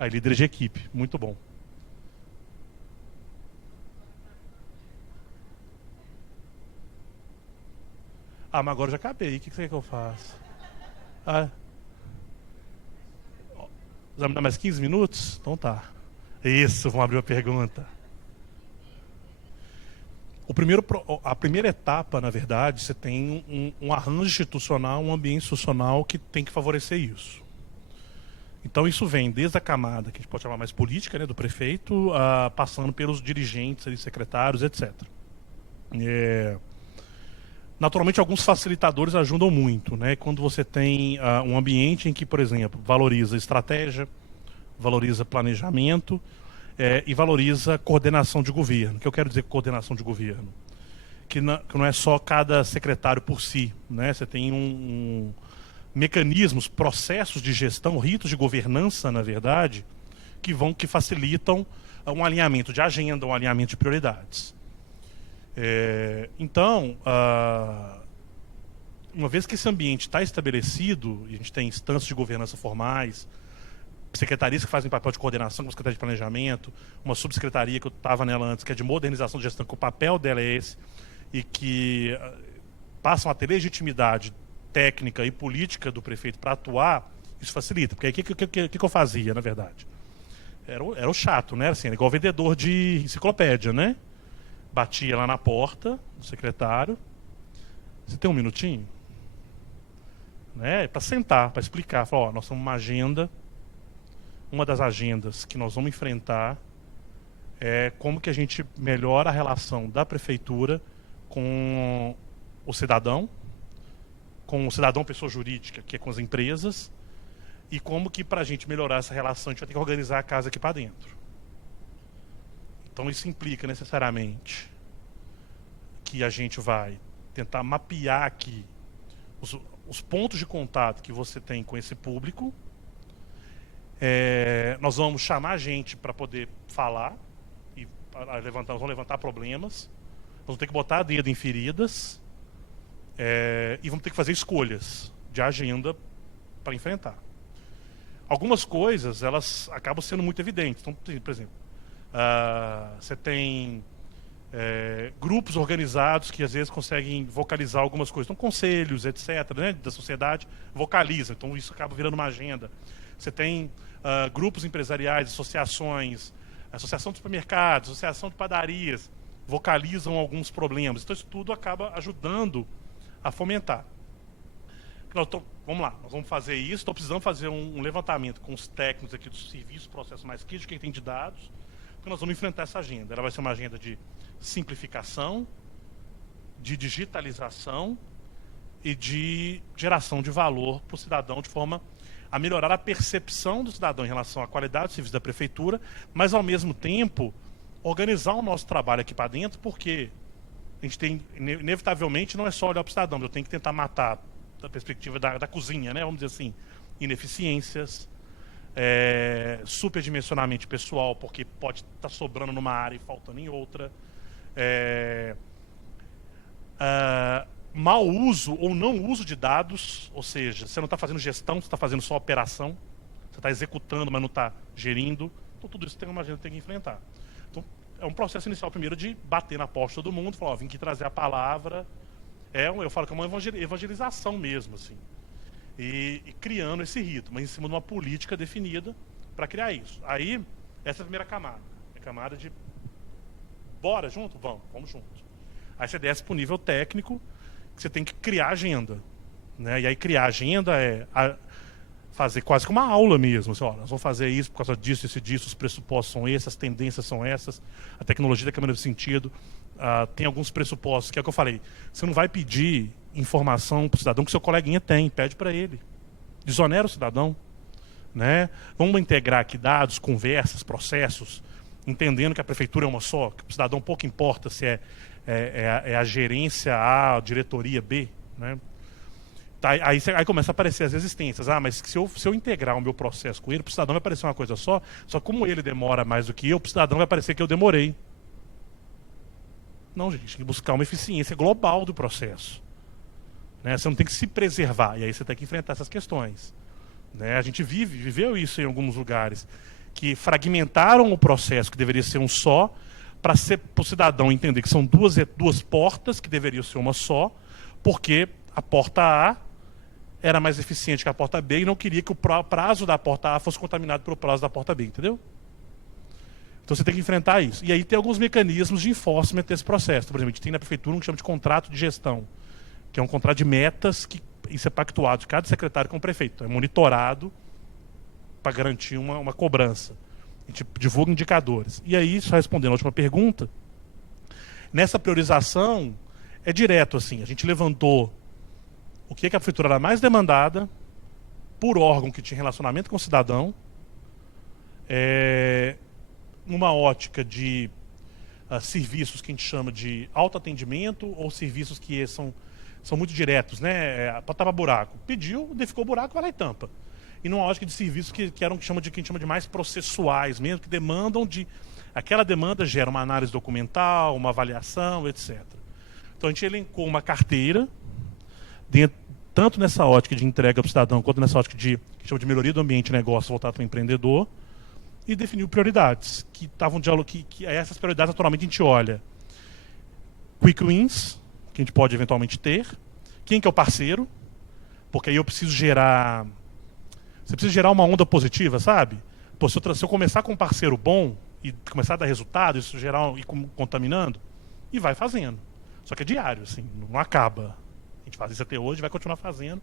Aí, líderes de equipe. Muito bom. Mas agora eu já acabei. O que você quer que eu faça? Vai me dar mais 15 minutos? Então tá. Isso, vamos abrir uma pergunta. A primeira etapa, na verdade, você tem um arranjo institucional, um ambiente institucional que tem que favorecer isso. Então isso vem desde a camada, que a gente pode chamar mais política, né, do prefeito, passando pelos dirigentes, ali, secretários, etc. Naturalmente, alguns facilitadores ajudam muito, né? Quando você tem um ambiente em que, por exemplo, valoriza estratégia, valoriza planejamento e valoriza coordenação de governo. O que eu quero dizer com coordenação de governo? Que não é só cada secretário por si, né? Você tem mecanismos, processos de gestão, ritos de governança, na verdade, que facilitam um alinhamento de agenda, um alinhamento de prioridades. Então, uma vez que esse ambiente está estabelecido, e a gente tem instâncias de governança formais, secretarias que fazem papel de coordenação, como a Secretaria de Planejamento, uma subsecretaria que eu estava nela antes, que é de modernização de gestão, que o papel dela é esse, e que passam a ter legitimidade técnica e política do prefeito para atuar, isso facilita. Porque aí o que eu fazia, na verdade? Era o chato, né? Assim, era igual vendedor de enciclopédia, né? Batia lá na porta do secretário. Você tem um minutinho? Né? Para sentar, para explicar. Falar, nós temos uma agenda. Uma das agendas que nós vamos enfrentar é como que a gente melhora a relação da prefeitura com o cidadão pessoa jurídica, que é com as empresas, e como que para a gente melhorar essa relação a gente vai ter que organizar a casa aqui para dentro. Então isso implica necessariamente que a gente vai tentar mapear aqui os pontos de contato que você tem com esse público. Nós vamos chamar gente para poder falar e nós vamos levantar problemas. Nós vamos ter que botar dedo em feridas e vamos ter que fazer escolhas de agenda para enfrentar. Algumas coisas elas acabam sendo muito evidentes. Então, por exemplo, você tem grupos organizados que às vezes conseguem vocalizar algumas coisas. Então, conselhos, etc., né, da sociedade vocalizam. Então, isso acaba virando uma agenda. Você tem grupos empresariais, associações, associação de supermercados, associação de padarias, vocalizam alguns problemas. Então, isso tudo acaba ajudando a fomentar. Vamos lá, nós vamos fazer isso. Estou precisando fazer um levantamento com os técnicos aqui dos serviços, processos mais críticos, quem tem de dados, porque nós vamos enfrentar essa agenda. Ela vai ser uma agenda de simplificação, de digitalização e de geração de valor para o cidadão, de forma a melhorar a percepção do cidadão em relação à qualidade do serviço da prefeitura, mas, ao mesmo tempo, organizar o nosso trabalho aqui para dentro, porque a gente tem, inevitavelmente, não é só olhar para o cidadão, eu tenho que tentar matar, da perspectiva da cozinha, né, vamos dizer assim, ineficiências, superdimensionamento pessoal, porque pode estar sobrando numa área e faltando em outra, mau uso ou não uso de dados, ou seja, você não está fazendo gestão, você está fazendo só operação, você está executando, mas não está gerindo. Então tudo isso tem uma agenda que tem que enfrentar. Então é um processo inicial primeiro de bater na porta de todo mundo, falar, vim aqui trazer a palavra. Eu falo que é uma evangelização mesmo, assim. E criando esse rito, mas em cima de uma política definida para criar isso. Aí, essa é a primeira camada. camada de bora junto? Vamos junto. Aí você desce para o nível técnico, que você tem que criar agenda. Né? E aí criar agenda fazer quase que uma aula mesmo. Assim, ó, nós vamos fazer isso por causa disso, os pressupostos são esses, as tendências são essas, a tecnologia da câmera de sentido. Tem alguns pressupostos, que é o que eu falei. Você não vai pedir informação para o cidadão que seu coleguinha tem, pede para ele. Desonera o cidadão. Né? Vamos integrar aqui dados, conversas, processos, entendendo que a prefeitura é uma só, que o cidadão pouco importa se é a gerência A, a diretoria B. Né? Tá, aí começa a aparecer as resistências. Mas se eu integrar o meu processo com ele, para o cidadão vai parecer uma coisa só como ele demora mais do que eu, para o cidadão vai parecer que eu demorei. Não, gente, tem que buscar uma eficiência global do processo. Né? Você não tem que se preservar, e aí você tem que enfrentar essas questões. Né? A gente viveu isso em alguns lugares, que fragmentaram o processo, que deveria ser um só, para o cidadão entender que são duas portas, que deveriam ser uma só, porque a porta A era mais eficiente que a porta B e não queria que o prazo da porta A fosse contaminado pelo prazo da porta B, entendeu? Então você tem que enfrentar isso. E aí tem alguns mecanismos de enforcement desse processo. Por exemplo, a gente tem na prefeitura um que chama de contrato de gestão, que é um contrato de metas que isso é pactuado de cada secretário com o prefeito. É monitorado para garantir uma cobrança. A gente divulga indicadores. E aí, só respondendo a última pergunta, nessa priorização é direto assim. A gente levantou o que a prefeitura era mais demandada por órgão que tinha relacionamento com o cidadão, numa ótica de serviços que a gente chama de autoatendimento ou serviços que são muito diretos, né? Para tapar buraco. Pediu, ficou buraco, vai lá e tampa. E numa ótica de serviços que a gente chama de mais processuais mesmo, que demandam aquela demanda gera uma análise documental, uma avaliação, etc. Então a gente elencou uma carteira, tanto nessa ótica de entrega para o cidadão, quanto nessa ótica que chama de melhoria do ambiente de negócio voltado para o empreendedor, e definiu prioridades, que estavam que essas prioridades naturalmente a gente olha quick wins, que a gente pode eventualmente ter, quem que é o parceiro, porque aí eu preciso gerar, você precisa gerar uma onda positiva, sabe? Pô, se eu começar com um parceiro bom e começar a dar resultado, isso gerar e contaminando, e vai fazendo. Só que é diário, assim, não acaba. A gente faz isso até hoje, vai continuar fazendo,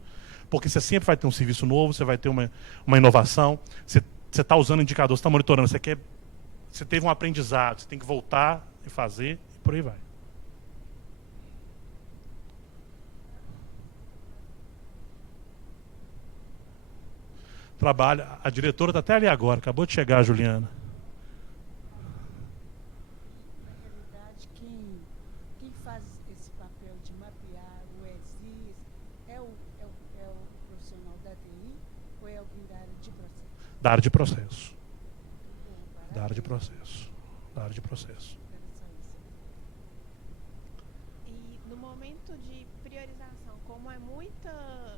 porque você sempre vai ter um serviço novo, você vai ter uma inovação, você está usando indicador, você está monitorando, você teve um aprendizado, você tem que voltar e fazer, e por aí vai. Trabalha, a diretora está até ali agora, acabou de chegar a Juliana. Na realidade, quem faz esse papel de mapear o ESIS é o profissional da TI ou é alguém da área de processo? Da área de processo. Bom, Da área de processo. Da área de processo. E no momento de priorização, como é muita...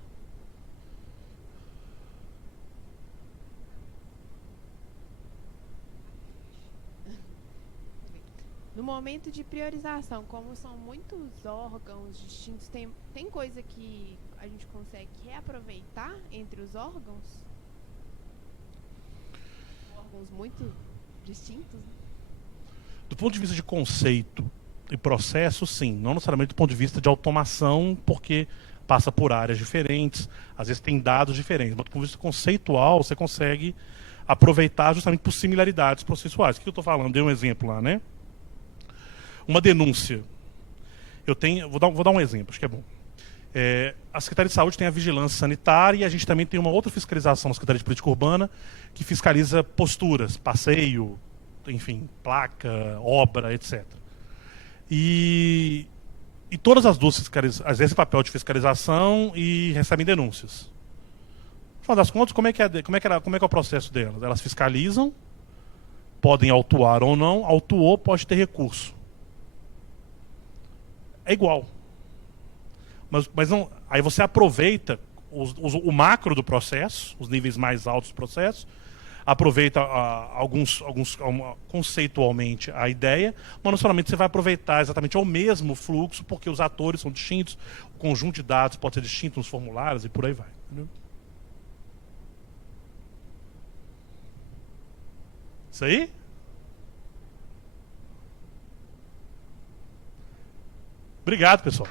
No momento de priorização, como são muitos órgãos distintos, tem coisa que a gente consegue reaproveitar entre os órgãos? Órgãos muito distintos, né? Do ponto de vista de conceito e processo, sim. Não necessariamente do ponto de vista de automação, porque passa por áreas diferentes, às vezes tem dados diferentes. Mas do ponto de vista conceitual, você consegue aproveitar justamente por similaridades processuais. O que eu estou falando? Dei um exemplo lá, né? Uma denúncia. Vou dar um exemplo, acho que é bom. A Secretaria de Saúde tem a vigilância sanitária e a gente também tem uma outra fiscalização na Secretaria de Política Urbana que fiscaliza posturas, passeio, enfim, placa, obra, etc. E todas as duas exercem esse papel de fiscalização e recebem denúncias. No final das contas, como é que é o processo delas? Elas fiscalizam, podem autuar ou não, autuou, pode ter recurso. É igual. Mas não, aí você aproveita o macro do processo, os níveis mais altos do processo, aproveita conceitualmente a ideia, mas não somente você vai aproveitar exatamente o mesmo fluxo, porque os atores são distintos, o conjunto de dados pode ser distinto nos formulários e por aí vai. Entendeu? Isso aí? Obrigado, pessoal.